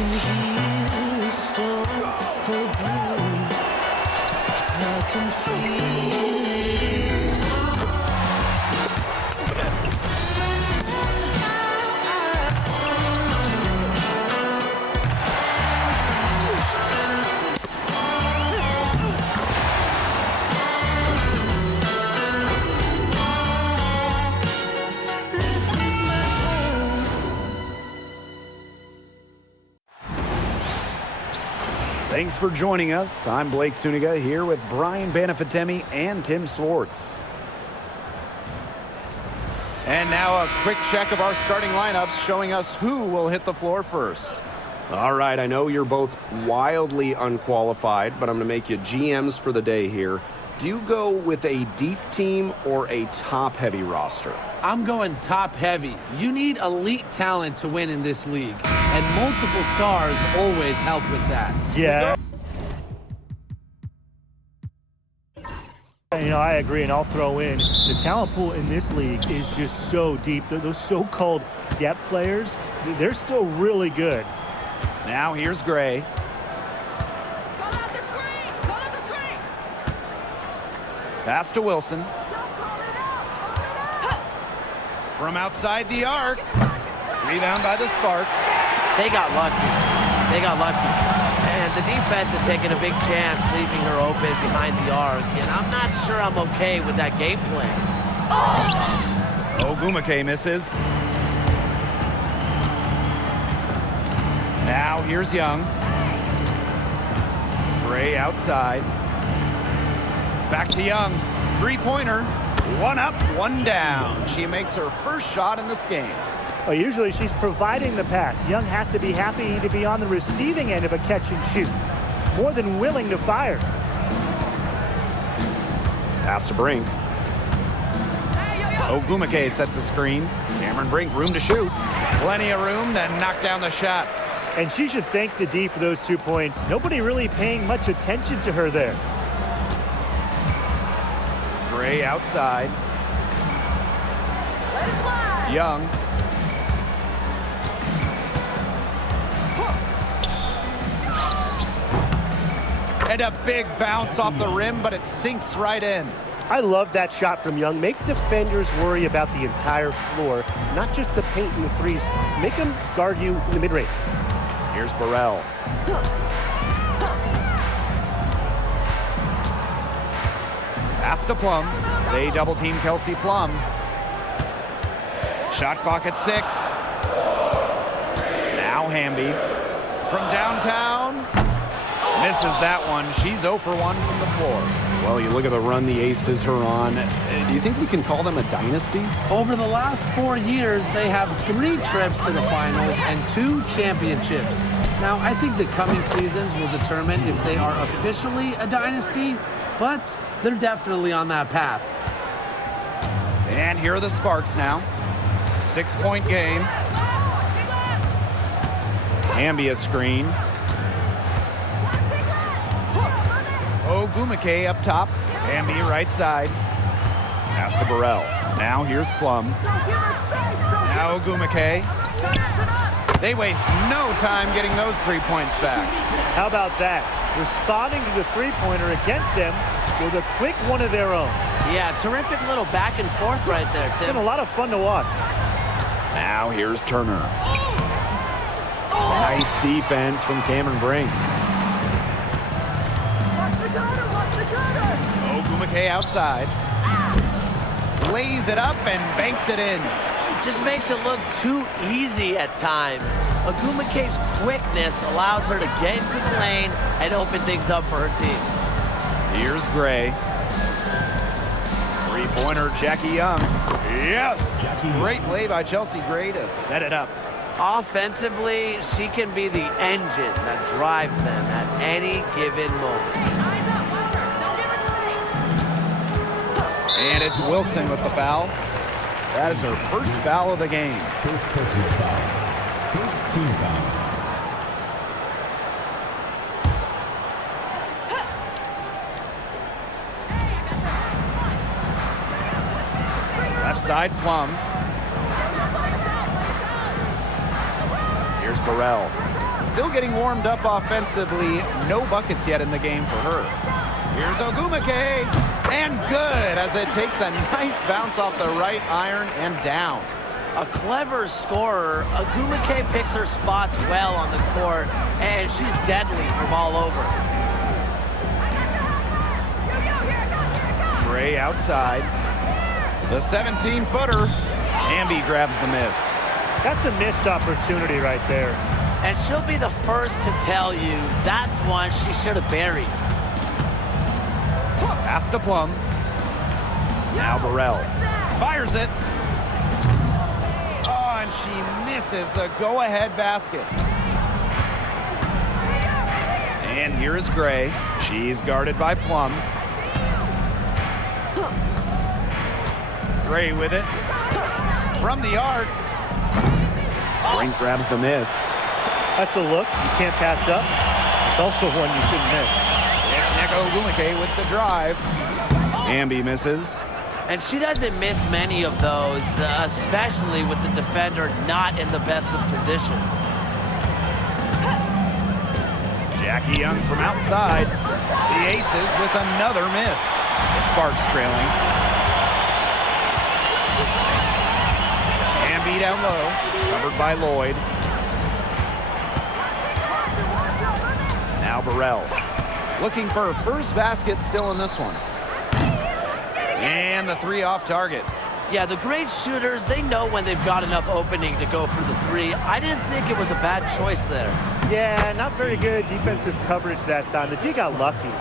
can hear the storm brewing. I can feel it. Thanks for joining us. I'm Blake Suniga here with Brian Banafitemi and Tim Swartz. And now a quick check of our starting lineups showing us who will hit the floor first. All right, I know you're both wildly unqualified, but I'm going to make you GMs for the day here. Do you go with a deep team or a top-heavy roster? I'm going top-heavy. You need elite talent to win in this league, and multiple stars always help with that. Yeah. I agree, and I'll throw in the talent pool in this league is just so deep. Those so-called depth players, they're still really good. Now here's Gray. Pass to Wilson. From outside the arc. Rebound by the Sparks. They got lucky. And the defense is taking a big chance, leaving her open behind the arc. And I'm not sure I'm okay with that game plan. Ogumake misses. Now here's Young. Gray outside. Back to Young. Three-pointer. One up, one down. She makes her first shot in this game. Well, usually she's providing the pass. Young has to be happy to be on the receiving end of a catch and shoot. More than willing to fire. Pass to Brink. Ogumake sets a screen. Cameron Brink, room to shoot. Plenty of room, then knock down the shot. And she should thank the D for those 2 points. Nobody really paying much attention to her there. Gray outside. Young. And a big bounce off the rim, but it sinks right in. I love that shot from Young. Make defenders worry about the entire floor, not just the paint and the threes. Make them guard you in the mid-range. Here's Burrell. Pass to Plum. They double-team Kelsey Plum. Shot clock at 6. Now Hamby. From downtown. Misses that one. She's 0 for 1 from the floor. Well, you look at the run the Aces are on. Do you think we can call them a dynasty? Over the last 4 years, they have 3 trips to the finals and 2 championships. Now, I think the coming seasons will determine if they are officially a dynasty, but they're definitely on that path. And here are the Sparks now. 6-point game. Hamby a screen. Ogumake up top. Hamby right side. Pass to Burrell. Now here's Plum. Now Ogumake. They waste no time getting those 3 points back. How about that? Responding to the three-pointer against them with a quick one of their own. Yeah, terrific little back and forth right there, Tim. It's been a lot of fun to watch. Now here's Turner. Nice defense from Cameron Brink. Ogumake outside. Lays it up and banks it in. Just makes it look too easy at times. Ogumake's quickness allows her to get into the lane and open things up for her team. Here's Gray. Three-pointer, Jackie Young. Yes! Great play by Chelsea Gray to set it up. Offensively, she can be the engine that drives them at any given moment. And it's Wilson with the foul. That is her first foul of the game. First personal foul. First team foul. Left side, Plum. Here's Burrell. still getting warmed up offensively. No buckets yet in the game for her. Here's Ogumake, and good as it takes a nice bounce off the right iron and down. A clever scorer, Ogumake picks her spots well on the court, and she's deadly from all over. Gray outside. The 17-footer. Ambi grabs the miss. That's a missed opportunity right there. And she'll be the first to tell you that's one she should have buried. Pass to Plum. Now Burrell. Fires it. Oh, and she misses the go-ahead basket. And here is Gray. She's guarded by Plum. Gray with it. From the arc. Brink grabs the miss. That's a look you can't pass up. It's also one you shouldn't miss. It's Neko Ogumake with the drive. Ambi misses. And she doesn't miss many of those, especially with the defender not in the best of positions. Jackie Young from outside. The Aces with another miss. The Sparks trailing. Ambi down low, covered by Lloyd. Now Burrell. Looking for her first basket still in this one. And the three off target. Yeah, the great shooters, they know when they've got enough opening to go for the three. I didn't think it was a bad choice there. Yeah, not very good defensive coverage that time. The D got lucky.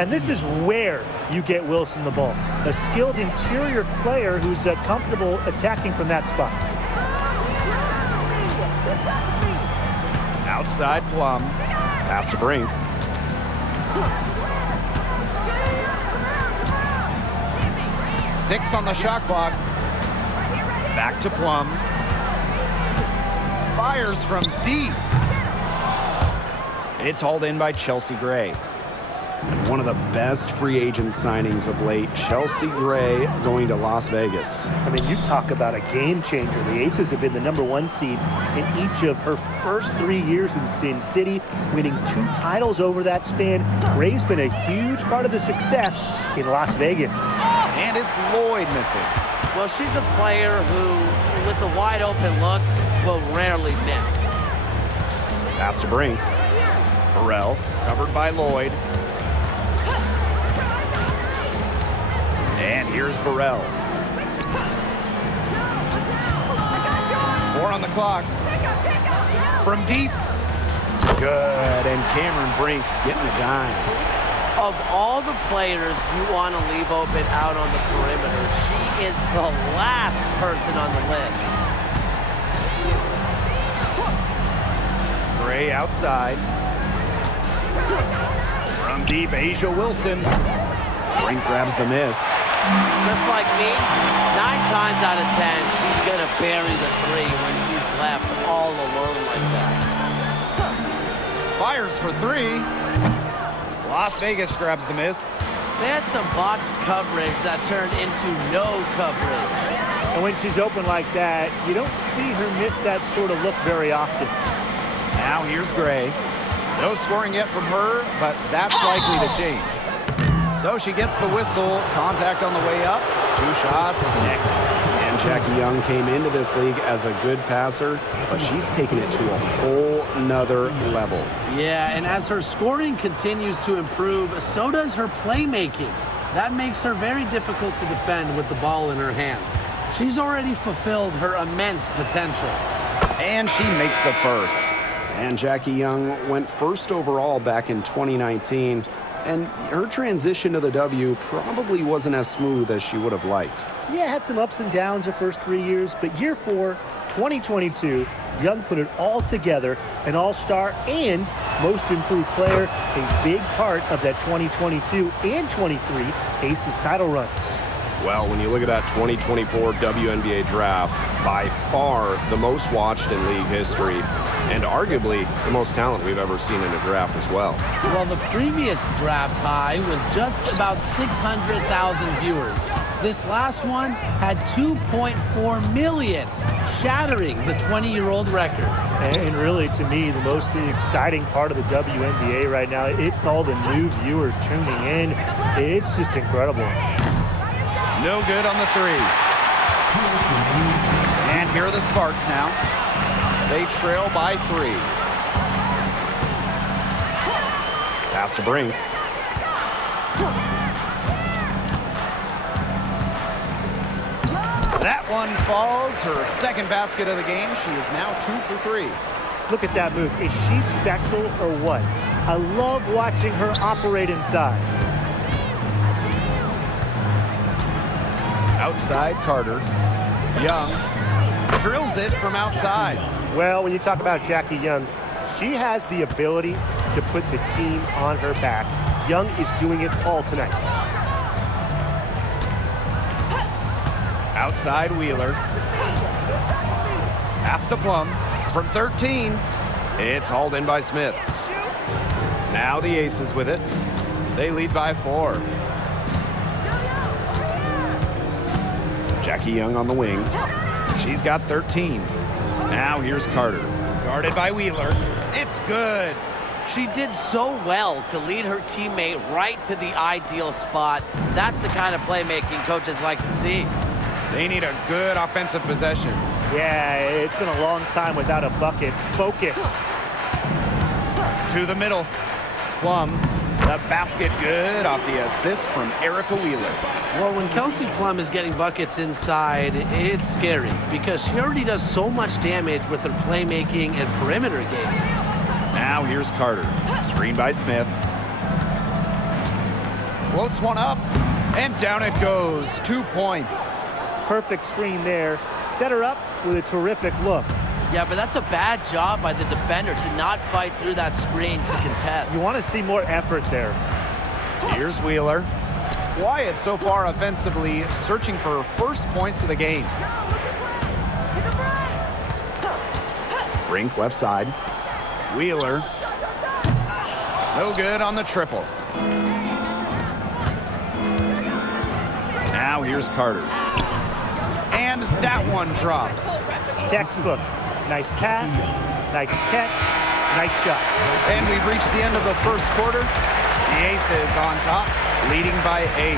And this is where you get Wilson the ball. A skilled interior player who's comfortable attacking from that spot. Outside Plum. Pass to Brink. Six on the shot clock. Back to Plum. Fires from deep. It's hauled in by Chelsea Gray. And one of the best free agent signings of late, Chelsea Gray going to Las Vegas. I mean, you talk about a game changer. The Aces have been the #1 seed in each of her first 3 years in Sin City, winning 2 titles over that span. Gray's been a huge part of the success in Las Vegas. And it's Lloyd missing. Well, she's a player who, with a wide open look, will rarely miss. Pass to Brink. Burrell, covered by Lloyd. And here's Burrell. 4 on the clock. From deep. Good, and Cameron Brink getting the dime. Of all the players you want to leave open out on the perimeter, she is the last person on the list. Gray outside. From deep, Asia Wilson. Brink grabs the miss. Just like me, 9 times out of 10, she's going to bury the 3 when she's left all alone like that. Fires for 3. Las Vegas grabs the miss. They had some botched coverage that turned into no coverage. And when she's open like that, you don't see her miss that sort of look very often. Now here's Gray. No scoring yet from her, but that's likely to change. So she gets the whistle. Contact on the way up. 2 shots next. And Jackie Young came into this league as a good passer, but she's taken it to a whole nother level. Yeah, and as her scoring continues to improve, so does her playmaking. That makes her very difficult to defend with the ball in her hands. She's already fulfilled her immense potential. And she makes the first. And Jackie Young went first overall back in 2019, and her transition to the W probably wasn't as smooth as she would have liked. Yeah, had some ups and downs her first 3 years, but year 4, 2022, Young put it all together, an all-star and most improved player, a big part of that 2022 and 23 Aces title runs. Well, when you look at that 2024 WNBA draft, by far the most watched in league history, and arguably the most talent we've ever seen in a draft as well. Well, the previous draft high was just about 600,000 viewers. This last one had 2.4 million, shattering the 20-year-old record. And really, to me, the most exciting part of the WNBA right now, it's all the new viewers tuning in. It's just incredible. No good on the three. And here are the Sparks now. They trail by 3. Pass to Brink. That one falls. Her second basket of the game. She is now 2 for 3. Look at that move. Is she special or what? I love watching her operate inside. Outside Carter. Young drills it from outside. Well, when you talk about Jackie Young, she has the ability to put the team on her back. Young is doing it all tonight. Outside Wheeler. Pass to Plum from 13. It's hauled in by Smith. Now the Aces with it. They lead by 4. Jackie Young on the wing. She's got 13. Now here's Carter. Guarded by Wheeler. It's good. She did so well to lead her teammate right to the ideal spot. That's the kind of playmaking coaches like to see. They need a good offensive possession. Yeah, it's been a long time without a bucket. Focus. To the middle. Plum. The basket good off the assist from Erica Wheeler. Well, when Kelsey Plum is getting buckets inside, it's scary because she already does so much damage with her playmaking and perimeter game. Now here's Carter. Screen by Smith. Floats one up, and down it goes. 2 points. Perfect screen there. Set her up with a terrific look. Yeah, but that's a bad job by the defender to not fight through that screen to contest. You want to see more effort there. Here's Wheeler. Quiet so far offensively, searching for her first points of the game. Brink left side. Wheeler. No good on the triple. Now here's Carter. And that one drops. Textbook. Nice pass, nice catch, nice shot. And we've reached the end of the first quarter. The Aces on top, leading by 8.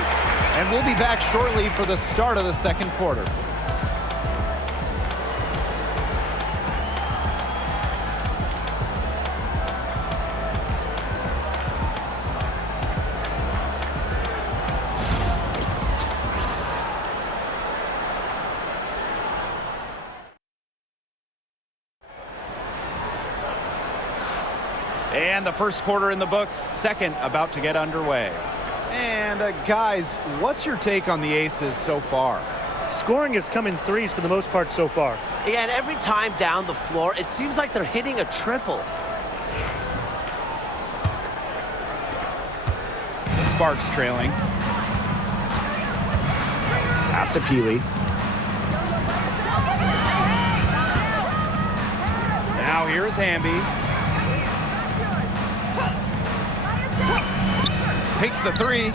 And we'll be back shortly for the start of the second quarter. And the first quarter in the books, second about to get underway. And guys, what's your take on the Aces so far? Scoring has come in threes for the most part so far. Yeah, and every time down the floor, it seems like they're hitting a triple. The Sparks trailing. Pass to Peely. Now here's Hamby. Takes the 3,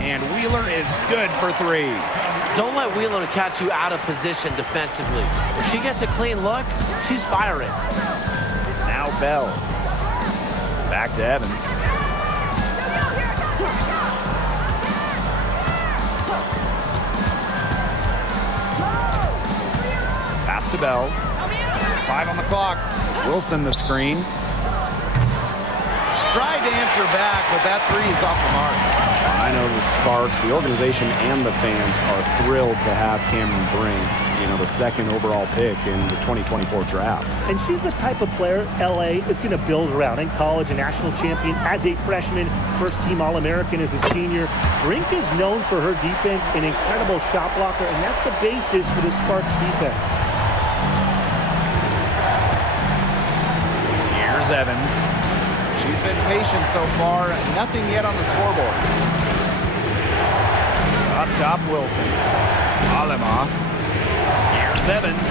and Wheeler is good for 3. Don't let Wheeler catch you out of position defensively. If she gets a clean look, she's firing. Now Bell. Back to Evans. Pass to Bell. 5 on the clock. Wilson the screen. Tried to answer back, but that 3 is off the mark. I know the Sparks, the organization, and the fans are thrilled to have Cameron Brink, the second overall pick in the 2024 draft. And she's the type of player LA is going to build around. In college, a national champion as a freshman, first-team All-American as a senior. Brink is known for her defense, an incredible shot blocker, and that's the basis for the Sparks defense. Here's Evans. She's been patient so far. Nothing yet on the scoreboard. Up top, Wilson. Alema. Here's Evans.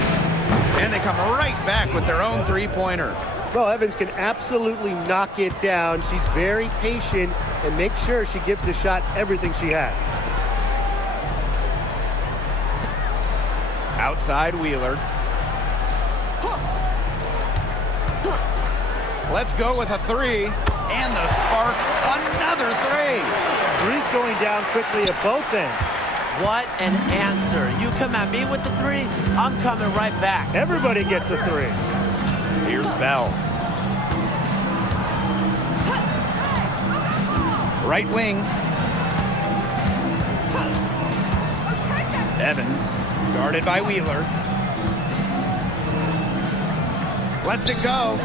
And they come right back with their own three-pointer. Well, Evans can absolutely knock it down. She's very patient and makes sure she gives the shot everything she has. Outside Wheeler. Let's go with a three. And the Sparks, another three. Three's going down quickly at both ends. What an answer. You come at me with the three, I'm coming right back. Everybody gets a three. Here's Bell. Right wing. Evans, guarded by Wheeler. Lets it go.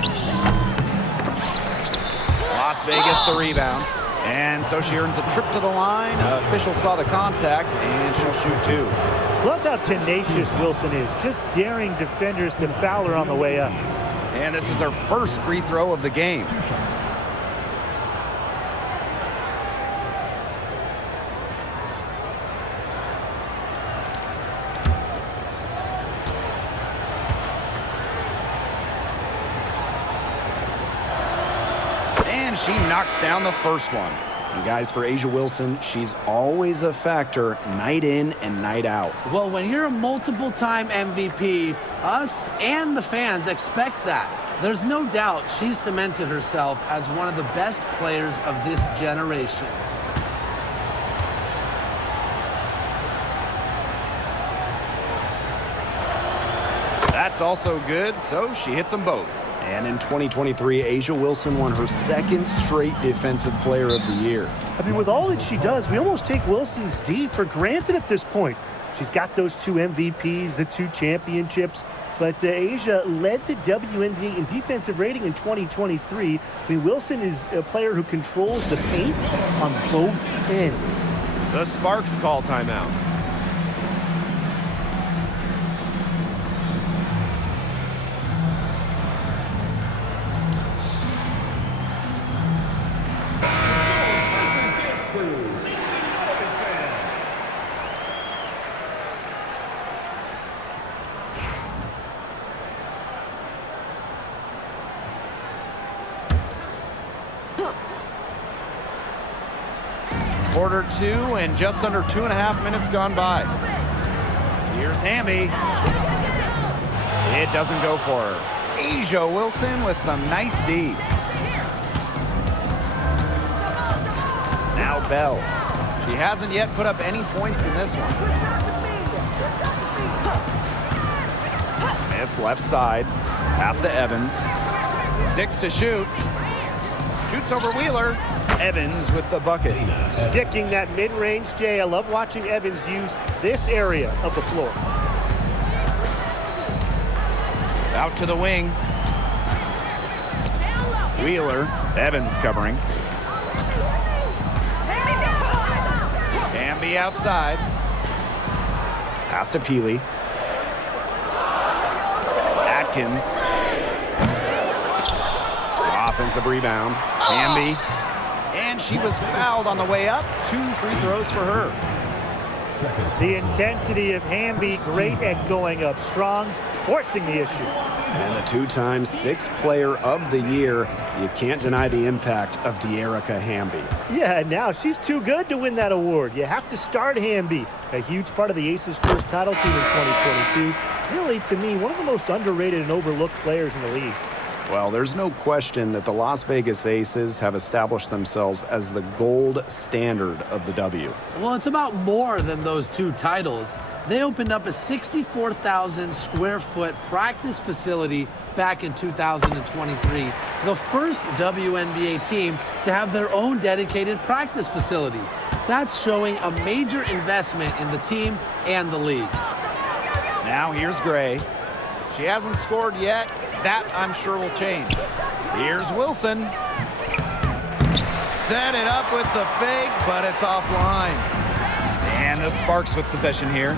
Las Vegas the rebound. And so she earns a trip to the line. Official saw the contact, and she'll shoot two. Love how tenacious Wilson is, just daring defenders to foul her on the way up. And this is her first free throw of the game. And she knocks down the first one. And guys, for A'ja Wilson, she's always a factor night in and night out. Well, when you're a multiple-time MVP, us and the fans expect that. There's no doubt she's cemented herself as one of the best players of this generation. That's also good, so she hits them both. And in 2023, A'ja Wilson won her second straight Defensive Player of the Year. I mean, with all that she does, we almost take Wilson's D for granted at this point. She's got those 2 MVPs, the 2 championships, but A'ja led the WNBA in defensive rating in 2023. I mean, Wilson is a player who controls the paint on both ends. The Sparks call timeout. Quarter 2 and just under 2.5 minutes gone by. Here's Hamby. It doesn't go for her. A'ja Wilson with some nice D. Now Bell. She hasn't yet put up any points in this one. Smith left side. Pass to Evans. 6 to shoot. Shoots over Wheeler. Evans with the bucket. Sticking that mid-range, Jay. I love watching Evans use this area of the floor. Out to the wing. Wheeler. Evans covering. Hamby outside. Pass to Peely. Atkins. Offensive rebound. Hamby. And she was fouled on the way up. 2 free throws for her. The intensity of Hamby, great at going up strong, forcing the issue. And the 2-time 6th Player of the Year. You can't deny the impact of De'Erica Hamby. Yeah, now she's too good to win that award. You have to start Hamby. A huge part of the Aces' first title team in 2022. Really, to me, one of the most underrated and overlooked players in the league. Well, there's no question that the Las Vegas Aces have established themselves as the gold standard of the W. Well, it's about more than those 2 titles. They opened up a 64,000 square foot practice facility back in 2023, the first WNBA team to have their own dedicated practice facility. That's showing a major investment in the team and the league. Now here's Gray. She hasn't scored yet. That, I'm sure, will change. Here's Wilson. Set it up with the fake, but it's offline. And the Sparks with possession here.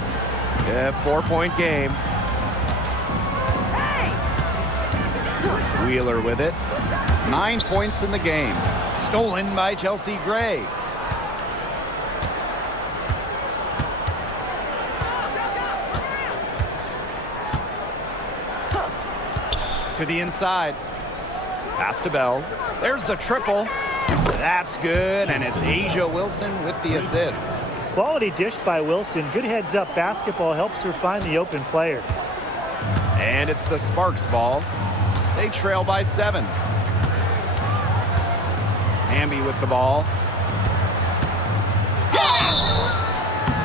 A 4-point game. Wheeler with it. 9 points in the game. Stolen by Chelsea Gray. To the inside. Pass to Bell. There's the triple. That's good, and it's A'ja Wilson with the assist. Quality dish by Wilson. Good heads-up basketball helps her find the open player. And it's the Sparks ball. They trail by 7. Hamby with the ball.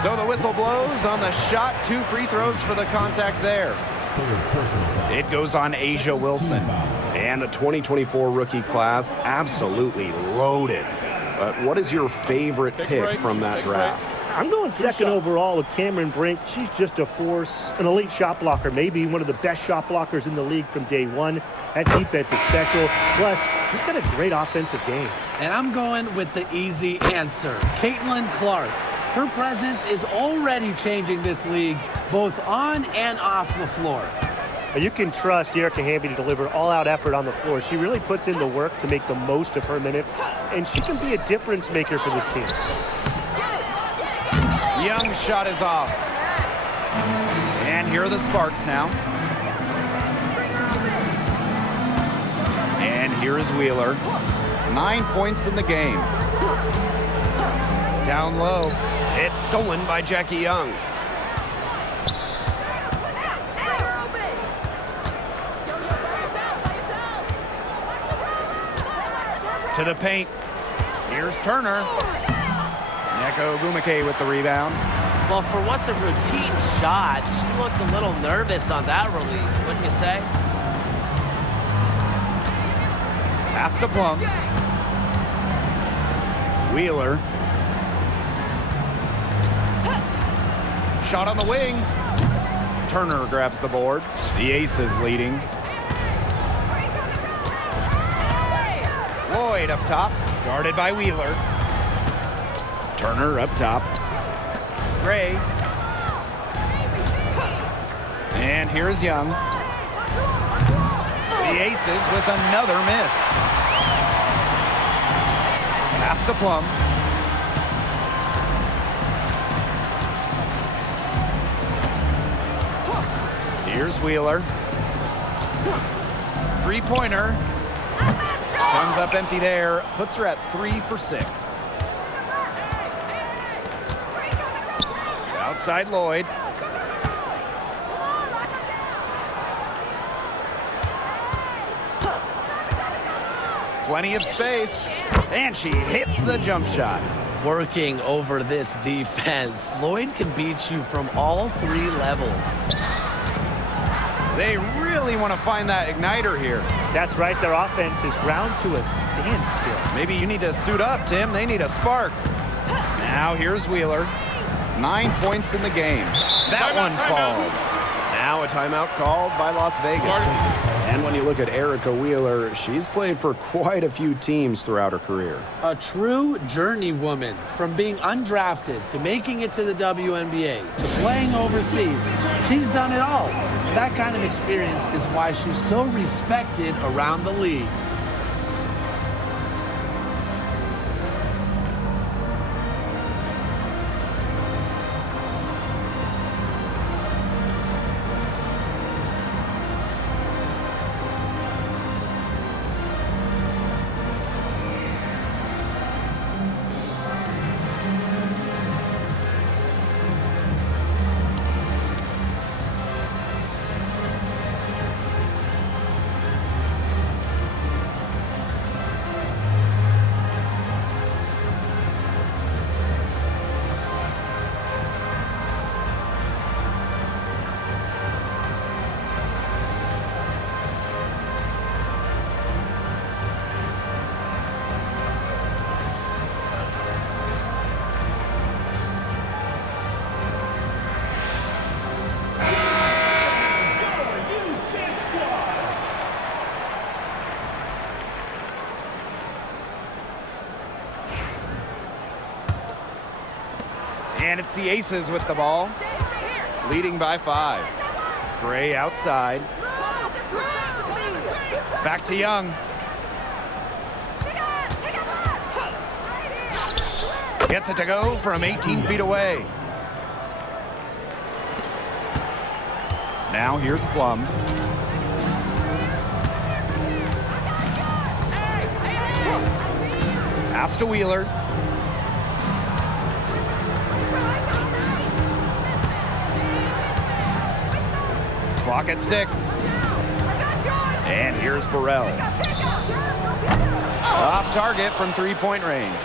So the whistle blows on the shot. 2 free throws for the contact there. Third personal foul. It goes on Asia Wilson. And the 2024 rookie class absolutely loaded. But what is your favorite pick from that draft? I'm going second overall with Cameron Brink. She's just a force, an elite shot blocker, maybe one of the best shot blockers in the league from day one. That defense is special. Plus, she's got a great offensive game. And I'm going with the easy answer, Caitlin Clark. Her presence is already changing this league, both on and off the floor. You can trust Erica Hamby to deliver all-out effort on the floor. She really puts in the work to make the most of her minutes, and she can be a difference maker for this team. Young shot is off. And here are the Sparks now. And here is Wheeler. 9 points in the game. Down low. It's stolen by Jackie Young. To the paint. Here's Turner. Neko Ogumake with the rebound. Well, for what's a routine shot, she looked a little nervous on that release, wouldn't you say? Pass to Plum. Wheeler. Shot on the wing. Turner grabs the board. The Aces leading. Lloyd up top. Guarded by Wheeler. Turner up top. Gray. And here's Young. The Aces with another miss. Pass to Plum. Here's Wheeler. Three-pointer. Comes up empty there. Puts her at 3 for 6. Outside Lloyd. Plenty of space. And she hits the jump shot. Working over this defense, Lloyd can beat you from all 3 levels. They really want to find that igniter here. That's right. Their offense is ground to a standstill. Maybe you need to suit up, Tim. They need a spark. Now here's Wheeler. 9 points in the game. That one falls. Now a timeout called by Las Vegas. And when you look at Erica Wheeler, she's played for quite a few teams throughout her career. A true journeywoman, from being undrafted to making it to the WNBA to playing overseas. She's done it all. That kind of experience is why she's so respected around the league. And it's the Aces with the ball, leading by 5. Gray outside. Back to Young. Gets it to go from 18 feet away. Now here's Plum. Pass to Wheeler. Clock at 6. And here's Burrell. Off target from three-point range.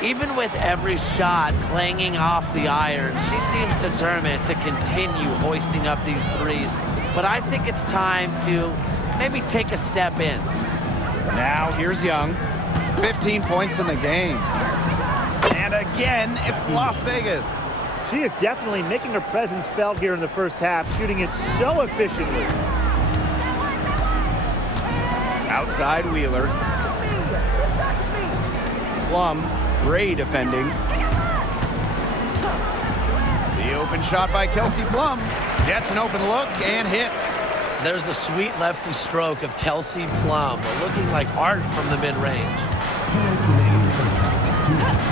Even with every shot clanging off the iron, she seems determined to continue hoisting up these threes. But I think it's time to maybe take a step in. Now here's Young. 15 points in the game. And again, it's Las Vegas. She is definitely making her presence felt here in the first half, shooting it so efficiently. Outside Wheeler. Plum, Gray defending. The open shot by Kelsey Plum. Gets an open look and hits. There's the sweet lefty stroke of Kelsey Plum, looking like art from the mid-range. 2 minutes remaining in the first half. 2 minutes.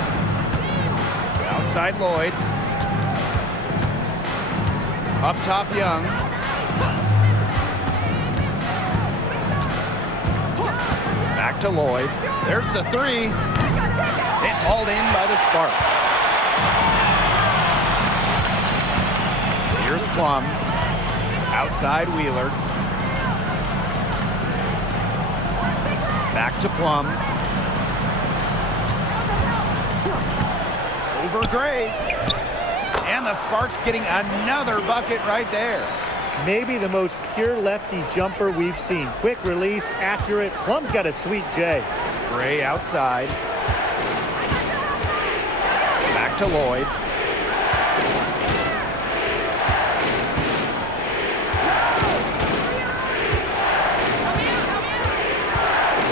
Outside Lloyd. Up top Young. Back to Lloyd. There's the three. It's hauled in by the Sparks. Here's Plum. Outside Wheeler. Back to Plum. Over Gray. And the Sparks getting another bucket right there. Maybe the most pure lefty jumper we've seen. Quick release, accurate. Plum's got a sweet J. Gray outside. Back to Lloyd.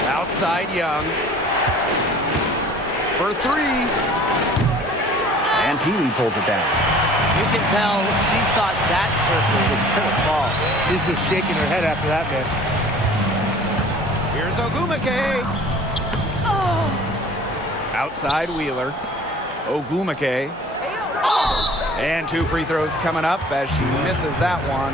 Outside Young. For three. And Peely pulls it down. You can tell she thought that triple was going to fall. She's just shaking her head after that miss. Here's Ogumake. Outside Wheeler. Ogumake. And 2 free throws coming up as she misses that one.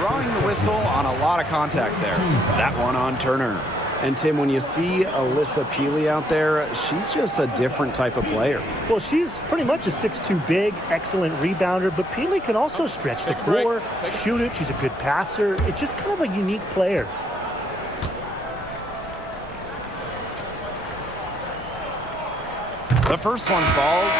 Drawing the whistle on a lot of contact there. That one on Turner. And Tim, when you see Alyssa Peely out there, she's just a different type of player. Well, she's pretty much a 6'2" big, excellent rebounder, but Peely can also stretch the floor, shoot it. She's a good passer. It's just kind of a unique player. The first one falls.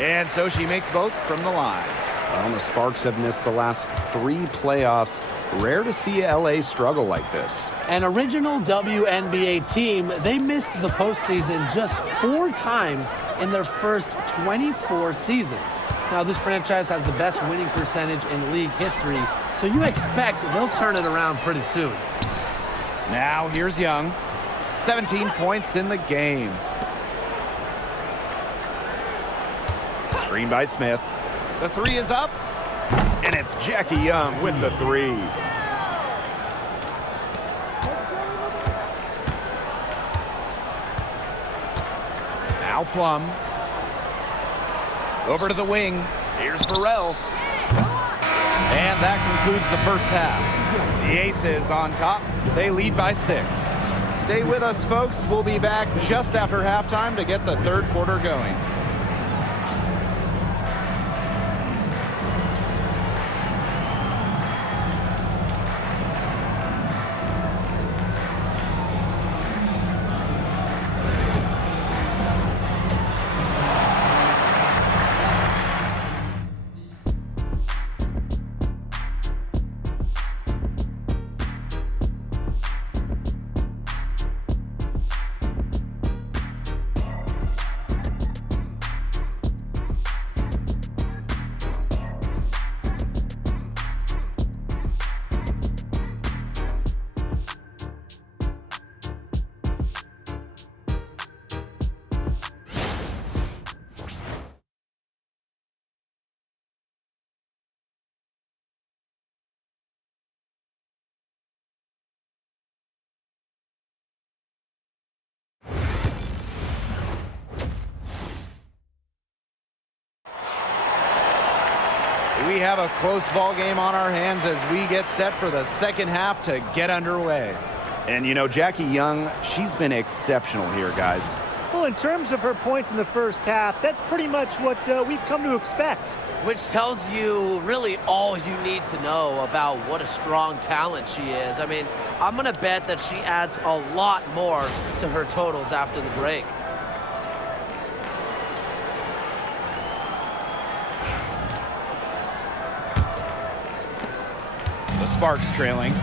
And so she makes both from the line. Well, the Sparks have missed the last 3 playoffs. Rare to see LA struggle like this. An original WNBA team, they missed the postseason just 4 times in their first 24 seasons. Now, this franchise has the best winning percentage in league history, so you expect they'll turn it around pretty soon. Now here's Young. 17 points in the game. Screen by Smith. The three is up. And it's Jackie Young with the three. Now Plum. Over to the wing. Here's Burrell. And that concludes the first half. The Aces on top. They lead by 6. Stay with us, folks. We'll be back just after halftime to get the third quarter going. We have a close ball game on our hands as we get set for the second half to get underway. And, you know, Jackie Young, she's been exceptional here, guys. Well, in terms of her points in the first half, that's pretty much what we've come to expect. Which tells you really all you need to know about what a strong talent she is. I mean, I'm going to bet that she adds a lot more to her totals after the break. The Sparks trailing.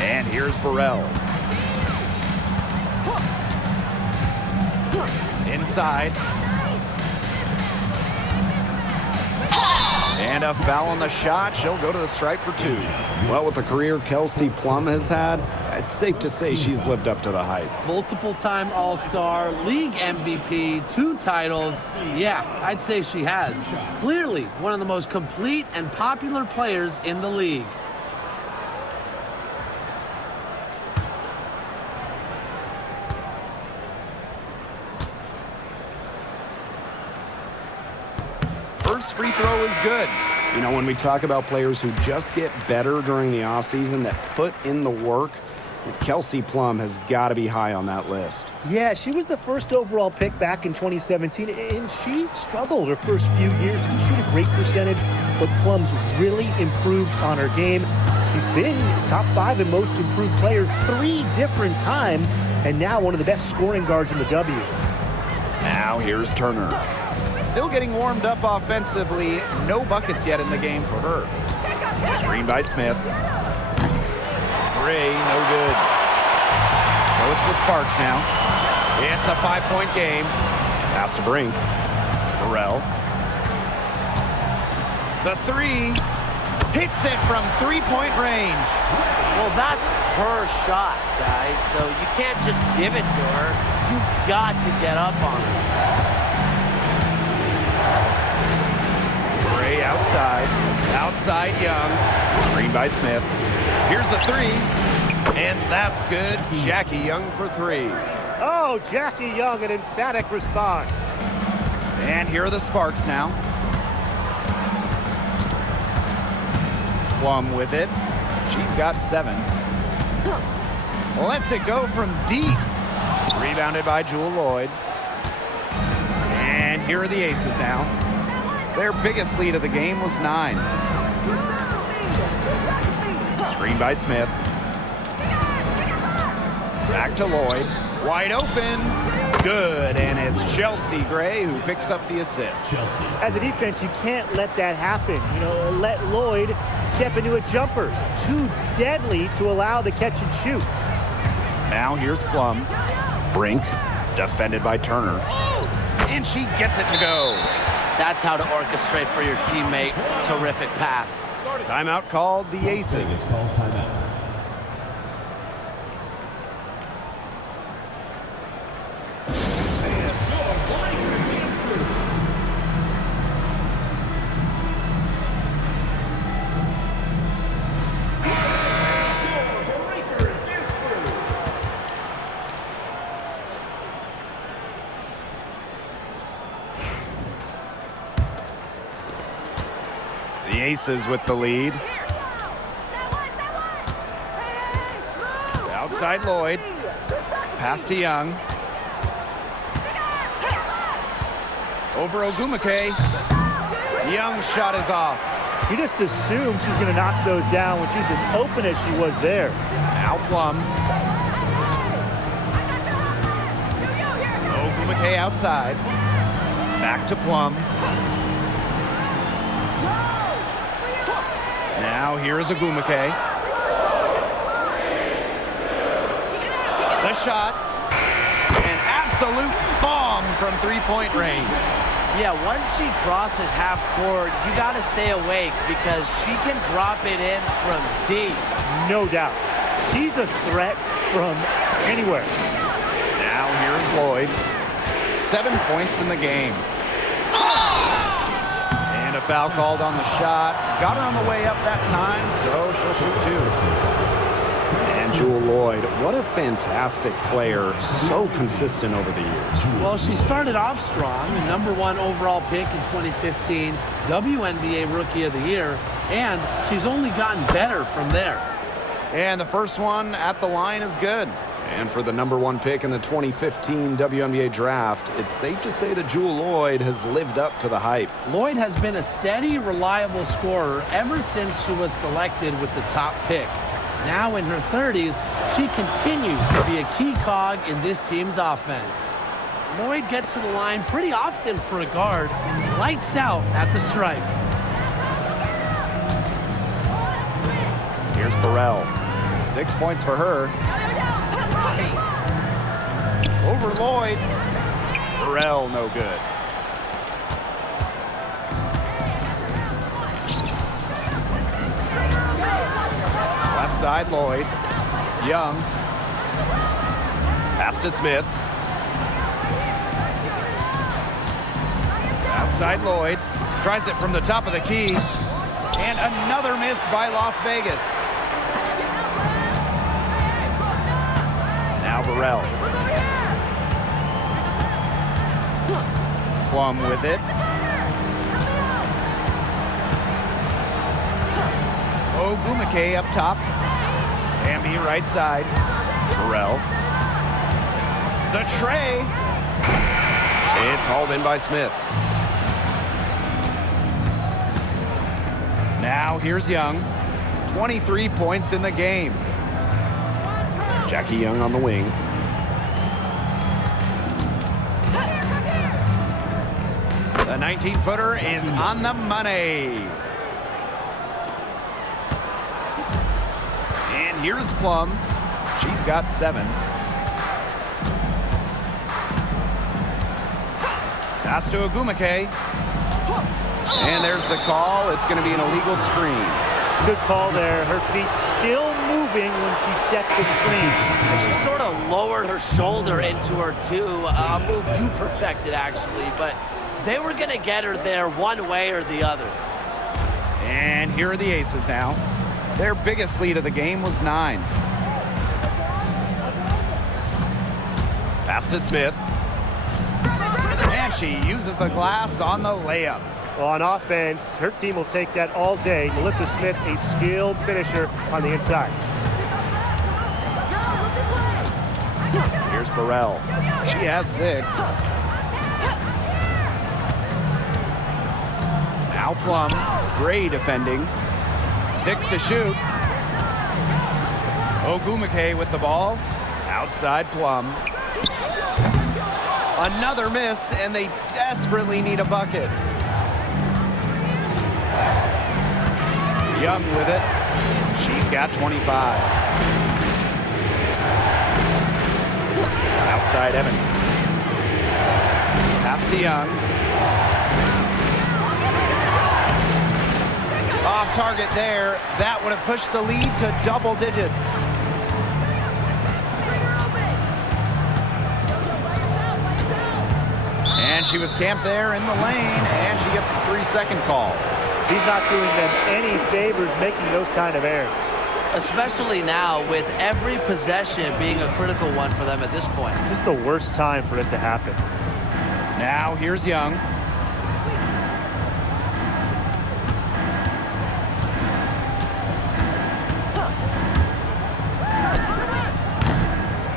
And here's Burrell. Inside. And a foul on the shot. She'll go to the stripe for 2. Well, with the career Kelsey Plum has had, it's safe to say she's lived up to the hype. Multiple-time All-Star, league MVP, 2 titles. Yeah, I'd say she has. Clearly, one of the most complete and popular players in the league. First free throw is good. You know, when we talk about players who just get better during the offseason, that put in the work, Kelsey Plum has got to be high on that list. Yeah, she was the first overall pick back in 2017, and she struggled her first few years. She shoot a great percentage, but Plum's really improved on her game. She's been top 5 in most improved player 3 different times, and now one of the best scoring guards in the W. Now here's Turner. Still getting warmed up offensively. No buckets yet in the game for her. Screen by Smith. Gray, no good. So it's the Sparks now. It's a 5-point game. Pass to Brink. Burrell. The 3. Hits it from 3-point range. Well, that's her shot, guys, so you can't just give it to her. You've got to get up on her. Gray outside. Outside Young. Screen by Smith. Here's the 3. And that's good. Jackie Young for 3. Oh, Jackie Young, an emphatic response. And here are the Sparks now. Plum with it. She's got 7. Lets it go from deep. Rebounded by Jewel Lloyd. And here are the Aces now. Their biggest lead of the game was 9. Screen by Smith. Back to Lloyd. Wide open. Good. And it's Chelsea Gray who picks up the assist. As a defense, you can't let that happen. You know, let Lloyd step into a jumper. Too deadly to allow the catch and shoot. Now here's Plum. Brink. Defended by Turner. And she gets it to go. That's how to orchestrate for your teammate. Terrific pass. Timeout called the Aces. Calls timeout. The Aces with the lead. Outside Lloyd. Pass to Young. Over Ogumake. Young shot is off. You just assume she's going to knock those down when she's as open as she was there. Now Plum. Ogumake outside. Back to Plum. Now here's Ogumake. The shot. An absolute bomb from 3-point range. Yeah, once she crosses half court, you got to stay awake because she can drop it in from deep. No doubt. She's a threat from anywhere. Now here's Lloyd. 7 points in the game. And a foul called on the shot. Got her on the way up that time, so she'll shoot 2. And Jewel Lloyd, what a fantastic player, so consistent over the years. Well, she started off strong, #1 overall pick in 2015, WNBA Rookie of the Year, and she's only gotten better from there. And the first one at the line is good. And for the #1 pick in the 2015 WNBA draft, it's safe to say that Jewel Lloyd has lived up to the hype. Lloyd has been a steady, reliable scorer ever since she was selected with the top pick. Now in her 30s, she continues to be a key cog in this team's offense. Lloyd gets to the line pretty often for a guard. Lights out at the stripe. Here's Burrell. 6 points for her. Over Lloyd. Burrell, no good. Left side, Lloyd. Young. Pass to Smith. Outside Lloyd. Tries it from the top of the key. And another miss by Las Vegas. Now Burrell. Plum with it. Ogumake up top. Bambi right side. Burrell. The tray. It's hauled in by Smith. Now here's Young. 23 points in the game. Jackie Young on the wing. The 19-footer is on the money. And here's Plum. She's got 7. Pass to Ogumake. And there's the call. It's going to be an illegal screen. Good call there. Her feet still moving when she set the screen. And she sort of lowered her shoulder into her too. A move you perfected, actually. But they were going to get her there one way or the other. And here are the Aces now. Their biggest lead of the game was 9. Pass to Smith. And she uses the glass on the layup. Well, on offense, her team will take that all day. Melissa Smith, a skilled finisher on the inside. Here's Burrell. She has 6. Now Plum. Gray defending. 6 to shoot. Ogumake with the ball. Outside Plum. Another miss, and they desperately need a bucket. Young with it. She's got 25. Outside Evans. Pass to Young. Off target there. That would have pushed the lead to double digits. And she was camped there in the lane, and she gets the 3-second call. He's not doing them any favors making those kind of errors. Especially now with every possession being a critical one for them at this point. Just the worst time for it to happen. Now here's Young.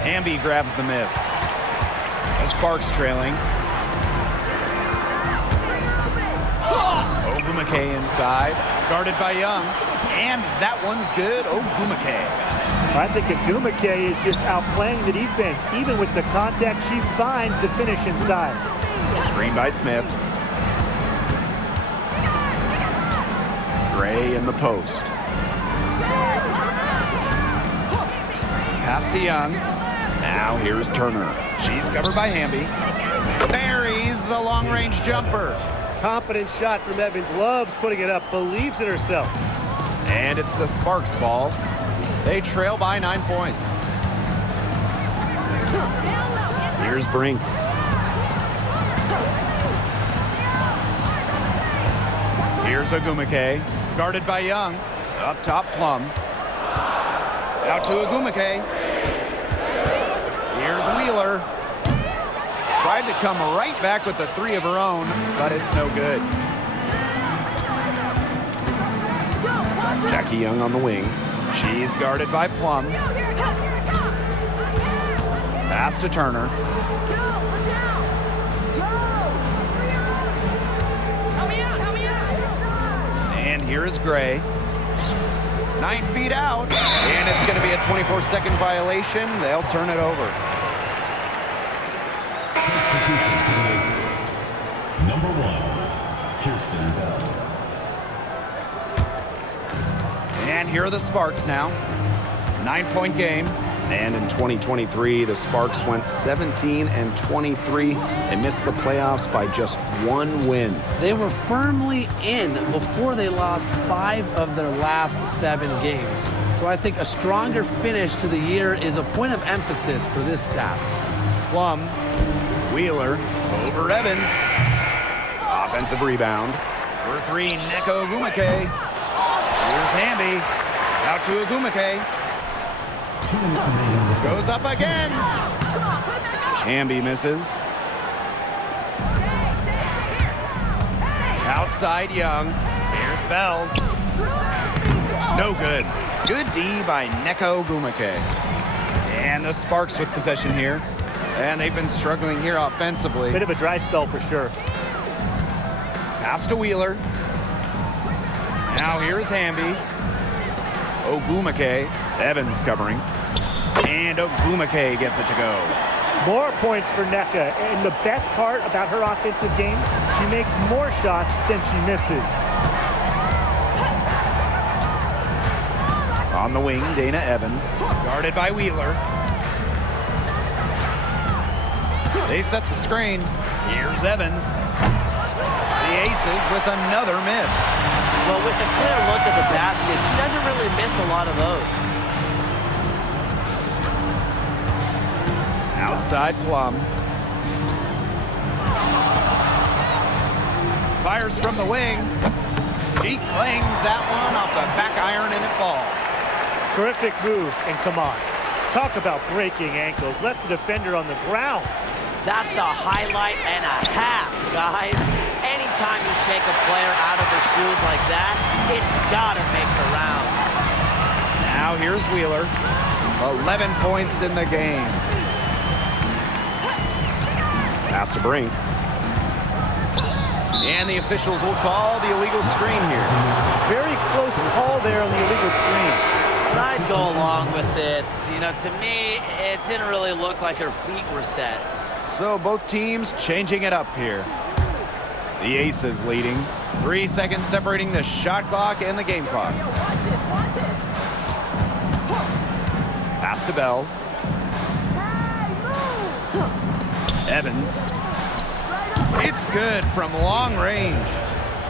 Hamby grabs the miss. The Sparks trailing. Ogumake inside, guarded by Young, and that one's good. Ogumake. I think Ogumake is just outplaying the defense. Even with the contact, she finds the finish inside. Screen by Smith. Gray in the post. Pass to Young. Now here's Turner. She's covered by Hamby. Buries the long-range jumper. Confident shot from Evans. Loves putting it up. Believes in herself. And it's the Sparks ball. They trail by 9 points. Here's Brink. Here's Ogumake, guarded by Young. Up top, Plum. Out to Agumake. Here's Wheeler. Tried to come right back with the three of her own, but it's no good. Jackie Young on the wing. She's guarded by Plum. Pass to Turner. And here is Gray. 9 feet out. And it's going to be a 24-second violation. They'll turn it over. Substitution for the Aces. Number 1, Kirsten Bell. And here are the Sparks now. 9-point game. And in 2023, the Sparks went 17-23. They missed the playoffs by just 1 win. They were firmly in before they lost 5 of their last 7 games. So I think a stronger finish to the year is a point of emphasis for this staff. Plum. Wheeler. Over Evans. Offensive rebound. For 3, Neko Agumake. Here's Hamby. Out to Agumake. 2 minutes remaining in the Goes up again. Hamby misses. Outside Young. Here's Bell. No good. Good D by Neko Agumake. And the Sparks with possession here. And they've been struggling here offensively. Bit of a dry spell for sure. Pass to Wheeler. Now here's Hamby. Ogumake. Evans covering. And Ogumake gets it to go. More points for Nneka. And the best part about her offensive game, she makes more shots than she misses. On the wing, Dana Evans. Guarded by Wheeler. They set the screen. Here's Evans. The Aces with another miss. Well, with a clear look at the basket, she doesn't really miss a lot of those. Outside Plum. Fires from the wing. She clings that one off the back iron and it falls. Terrific move, and come on. Talk about breaking ankles. Left the defender on the ground. That's a highlight and a half, guys. Anytime you shake a player out of their shoes like that, it's gotta make the rounds. Now here's Wheeler. 11 points in the game. Pass to Brink. And the officials will call the illegal screen here. Very close call there on the illegal screen. So I'd go along with it. You know, to me, it didn't really look like her feet were set. So both teams changing it up here. The Aces leading. 3 seconds separating the shot clock and the game clock. Watch this. Pass to Bell. Hey, move! Evans. It's good from long range.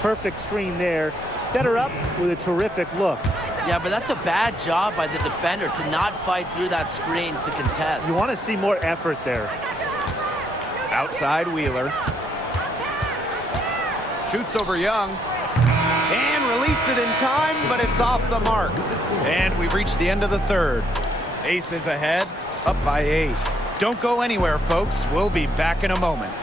Perfect screen there. Set her up with a terrific look. Yeah, but that's a bad job by the defender to not fight through that screen to contest. You want to see more effort there. Outside Wheeler. Shoots over Young. And released it in time, but it's off the mark. And we've reached the end of the third. Aces ahead, up by 8. Don't go anywhere, folks. We'll be back in a moment.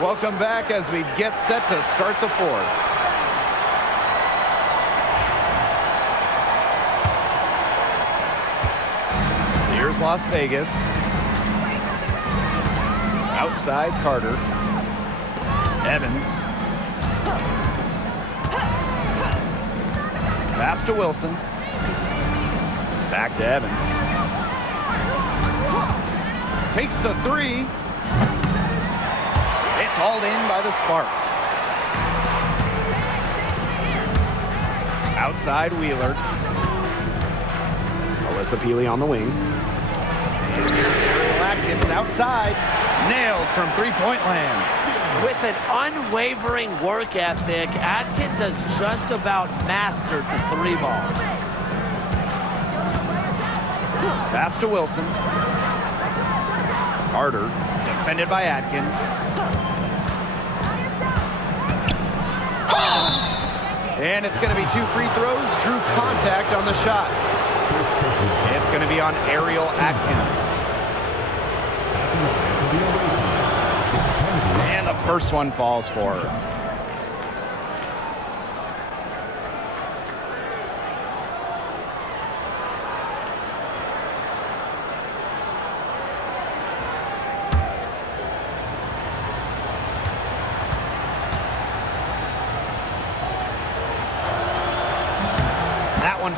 Welcome back as we get set to start the fourth. Here's Las Vegas. Outside Carter. Evans. Pass to Wilson. Back to Evans. Takes the 3. It's hauled in by the Sparks. Outside Wheeler. Alyssa Peely on the wing. And here's Ariel Atkins outside. Nailed from three-point land. With an unwavering work ethic, Atkins has just about mastered the three ball. Pass to Wilson. Carter, defended by Atkins. And it's going to be 2 free throws. Drew contact on the shot. It's going to be on Ariel Atkins. And the first one falls for her.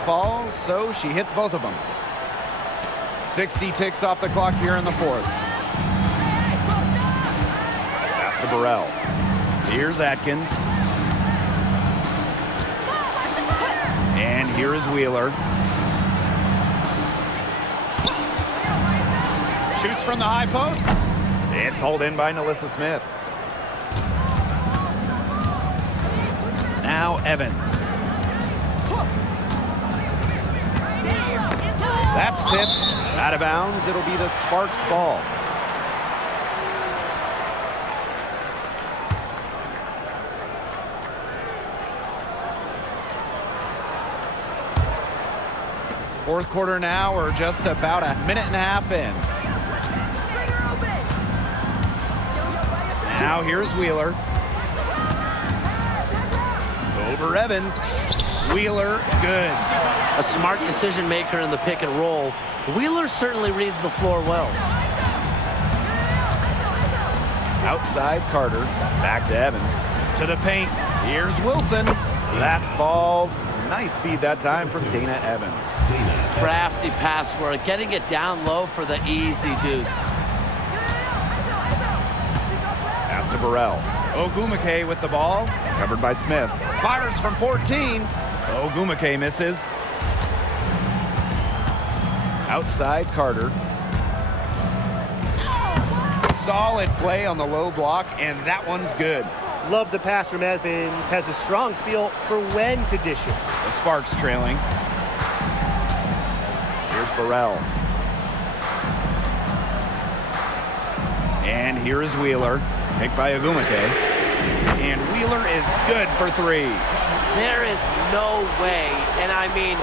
Falls, so she hits both of them. 60 ticks off the clock here in the fourth. Pass to Burrell. Here's Atkins. And here is Wheeler. Shoots from the high post. It's hauled in by Nalissa Smith. Now Evans. That's tipped out of bounds. It'll be the Sparks ball. Fourth quarter now. We're just about a minute and a half in. Now here's Wheeler. Over Evans. Wheeler, good. A smart decision maker in the pick and roll. Wheeler certainly reads the floor well. Outside Carter, back to Evans. To the paint, here's Wilson. That falls. Nice feed that time from Dana Evans. Crafty pass work, getting it down low for the easy deuce. Pass to Burrell. Ogumake with the ball, covered by Smith. Fires from 14. Ogumake misses. Outside Carter. Solid play on the low block, and that one's good. Love the pass from Evans. Has a strong feel for when to dish it. The Sparks trailing. Here's Burrell. And here is Wheeler. Picked by Ogumake. And Wheeler is good for 3. There is no way, and I mean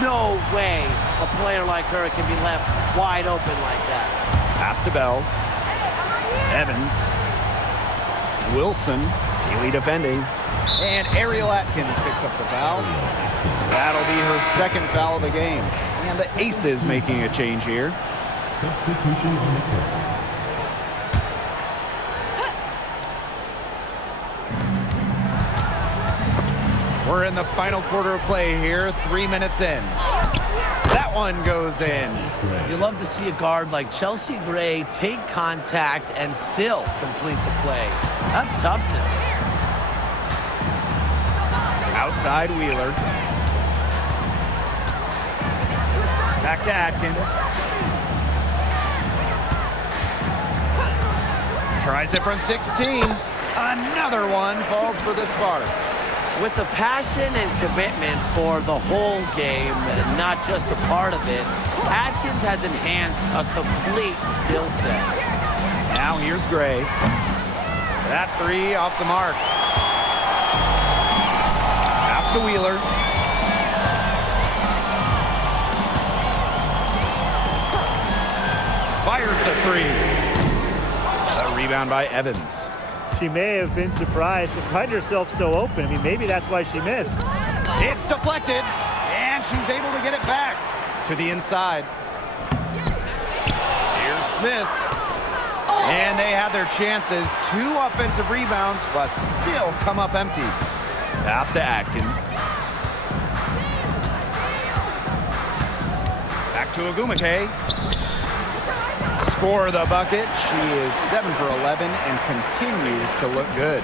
no way, a player like her can be left wide open like that. Pass to Bell. Evans. Wilson. Keeley defending. And Ariel Atkins picks up the foul. That'll be her second foul of the game. And the Aces making a change here. Substitution on the court. We're in the final quarter of play here, 3 minutes in. That one goes in. You love to see a guard like Chelsea Gray take contact and still complete the play. That's toughness. Outside Wheeler. Back to Atkins. Tries it from 16. Another one falls for the Sparks. With the passion and commitment for the whole game, and not just a part of it, Atkins has enhanced a complete skill set. Now here's Gray. That 3 off the mark. Pass to Wheeler. Fires the 3. A rebound by Evans. She may have been surprised to find herself so open. I mean, maybe that's why she missed. It's deflected, and she's able to get it back to the inside. Here's Smith. And they had their chances. 2 offensive rebounds, but still come up empty. Pass to Atkins. Back to Ogumake. Score the bucket. She is 7 for 11 and continues to look good.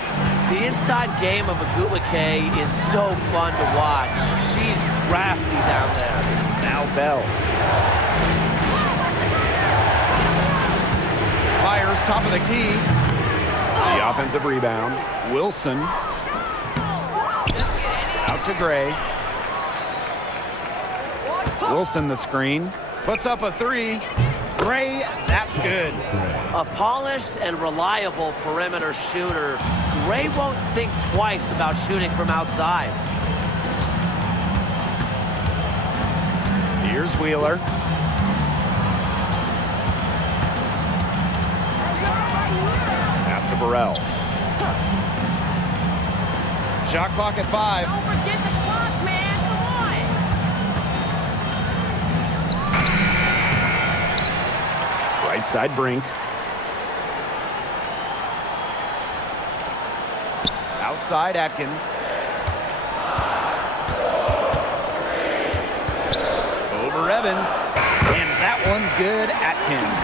The inside game of Ogumake is so fun to watch. She's crafty down there. Now Bell. Fires top of the key. The offensive rebound. Wilson. Out to Gray. Wilson the screen. Puts up a three. Gray, that's good. A polished and reliable perimeter shooter. Gray won't think twice about shooting from outside. Here's Wheeler. Pass to Burrell. Shot clock at 5. Don't forget the clock, man. Come on. Right side Brink. Outside Atkins. Over Evans. And that one's good. Atkins.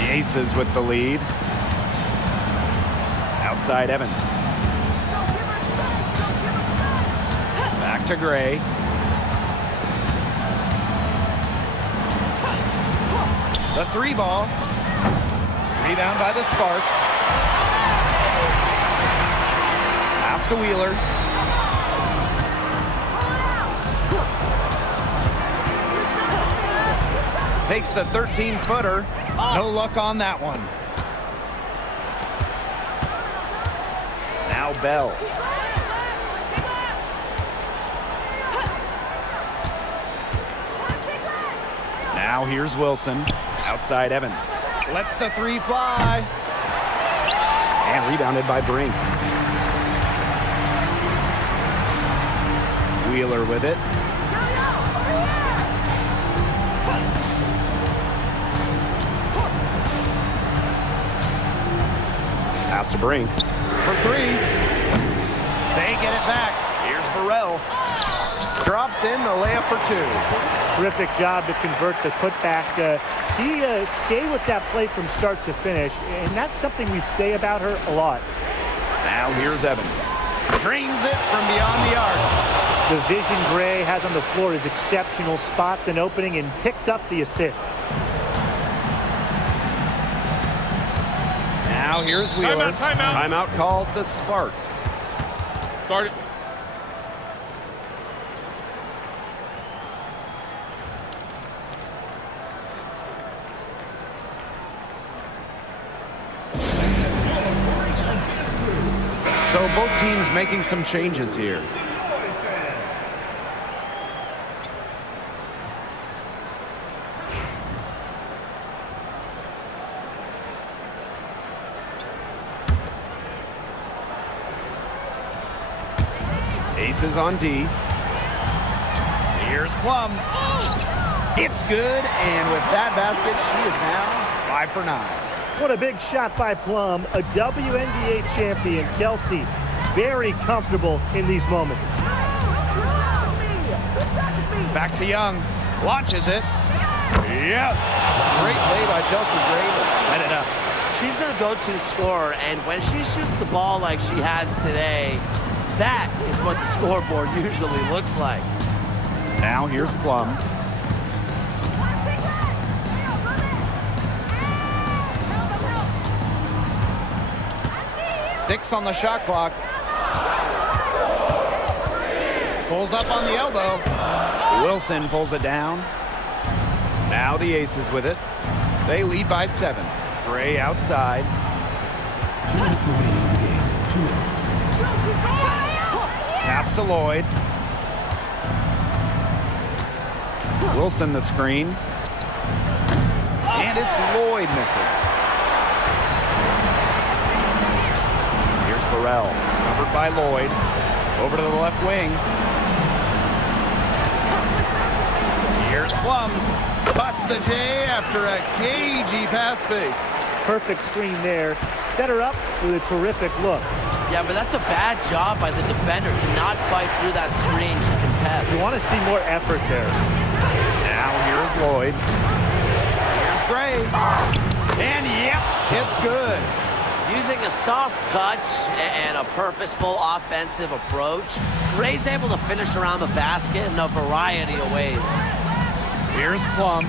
The Aces with the lead. Outside Evans. Back to Gray. The three ball. Rebound by the Sparks. Pass to Wheeler. Takes the 13-footer. No luck on that one. Now Bell. Now here's Wilson. Outside Evans. Lets the three fly. And rebounded by Brink. Wheeler with it. Pass to Brink. For three. They get it back. Here's Burrell. Drops in the layup for 2. Terrific job to convert the putback. She stayed with that play from start to finish, and that's something we say about her a lot. Now here's Evans. Drains it from beyond the arc. The vision Gray has on the floor is exceptional. Spots an opening and picks up the assist. Now here's Wheeler. Timeout. Timeout called the Sparks. Start it. So both teams making some changes here. Aces on D. Here's Plum. It's good, and with that basket, she is now 5 for 9. What a big shot by Plum, a WNBA champion. Kelsey, very comfortable in these moments. Back to Young. Launches it. Yes. Great play by Chelsea Gray to set it up. She's their go-to scorer, and when she shoots the ball like she has today, that is what the scoreboard usually looks like. Now here's Plum. Six on the shot clock. Pulls up on the elbow. Wilson pulls it down. Now the Aces with it. They lead by 7. Gray outside. 2 minutes remaining in the game. 2 minutes. Pass to Lloyd. Wilson the screen. And it's Lloyd missing. Here's Burrell. Covered by Lloyd. Over to the left wing. Here's Plum. Busts the J after a cagey pass fake. Perfect screen there. Set her up with a terrific look. Yeah, but that's a bad job by the defender to not fight through that screen to contest. You want to see more effort there. Now here's Lloyd. Here's Gray. And yep, it's good. Using a soft touch and a purposeful offensive approach, Gray's able to finish around the basket in a variety of ways. Here's Plum.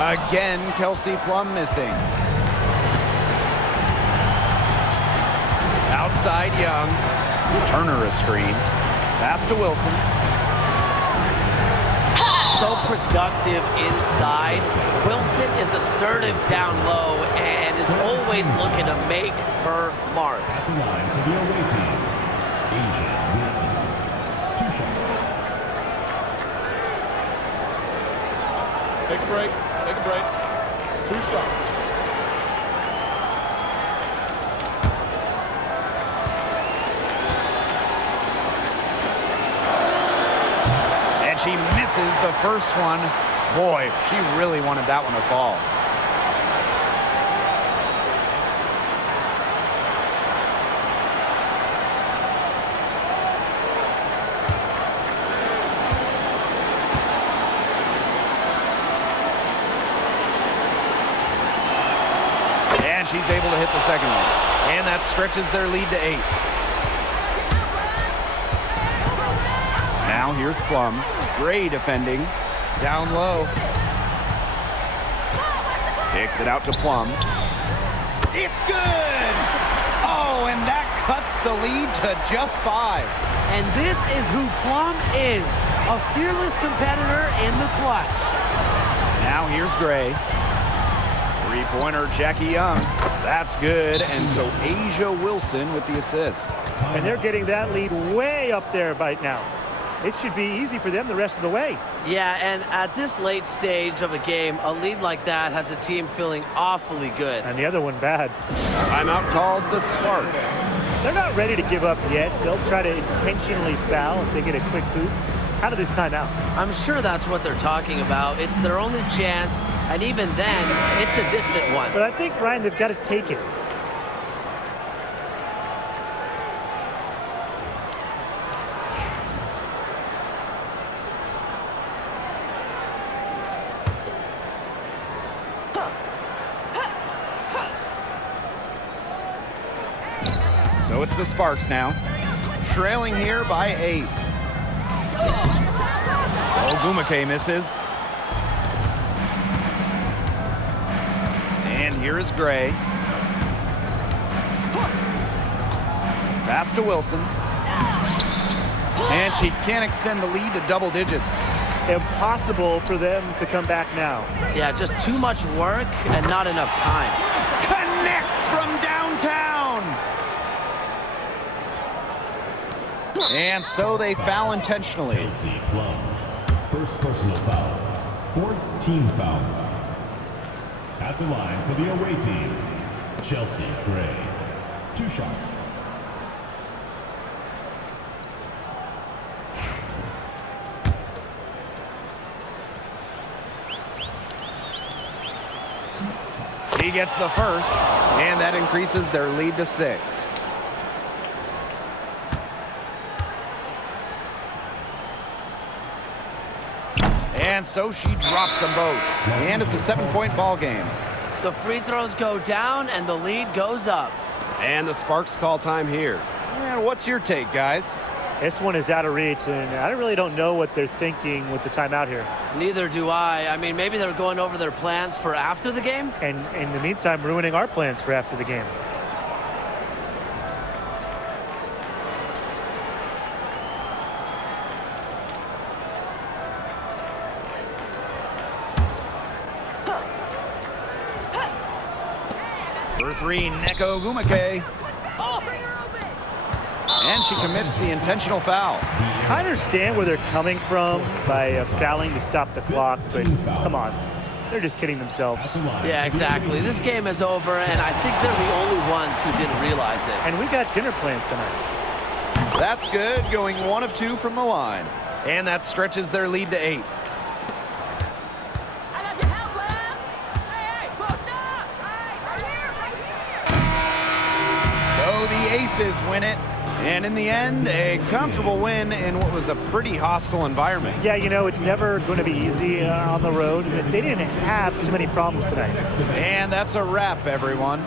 Again, Kelsey Plum missing. Outside Young. Turner a screen. Pass to Wilson. So productive inside. Wilson is assertive down low and is always looking to make her mark. At the line for the away team, Asia Wilson. 2 shots. Take a break. Take a break. 2 shots. She misses the first one. Boy, she really wanted that one to fall. And she's able to hit the second one. And that stretches their lead to 8. Now here's Plum. Gray defending. Down low. Kicks it out to Plum. It's good! Oh, and that cuts the lead to just 5. And this is who Plum is, a fearless competitor in the clutch. Now here's Gray. Three-pointer, Jackie Young. That's good, and so Asia Wilson with the assist. And they're getting that lead way up there right now. It should be easy for them the rest of the way. Yeah, and at this late stage of a game, a lead like that has a team feeling awfully good. And the other one bad. Timeout called the Sparks. They're not ready to give up yet. They'll try to intentionally foul if they get a quick boot out of this timeout. I'm sure that's what they're talking about. It's their only chance, and even then, it's a distant one. But I think, Brian, they've got to take it. So it's the Sparks now, trailing here by 8. Ogumake misses. And here is Gray. Pass to Wilson. And she can't extend the lead to double digits. Impossible for them to come back now. Yeah, just too much work and not enough time. Connects from downtown. And so they foul intentionally. Kelsey Plum. First personal foul. 4th team foul. At the line for the away team, Chelsea Gray. 2 shots. He gets the first, and that increases their lead to 6. And so she drops them both. And it's a 7-point ball game. The free throws go down and the lead goes up. And the Sparks call time here. And what's your take, guys? This one is out of reach, and I really don't know what they're thinking with the timeout here. Neither do I. I mean, maybe they're going over their plans for after the game. And in the meantime, ruining our plans for after the game. For 3, Neko Ogumake. And she commits the intentional foul. I understand where they're coming from by fouling to stop the clock, but come on. They're just kidding themselves. Yeah, exactly. This game is over, and I think they're the only ones who didn't realize it. And we got dinner plans tonight. That's good, going 1 of 2 from the line. And that stretches their lead to 8. So the Aces win it. And in the end, a comfortable win in what was a pretty hostile environment. Yeah, you know, it's never going to be easy on the road. They didn't have too many problems tonight. And that's a wrap, everyone.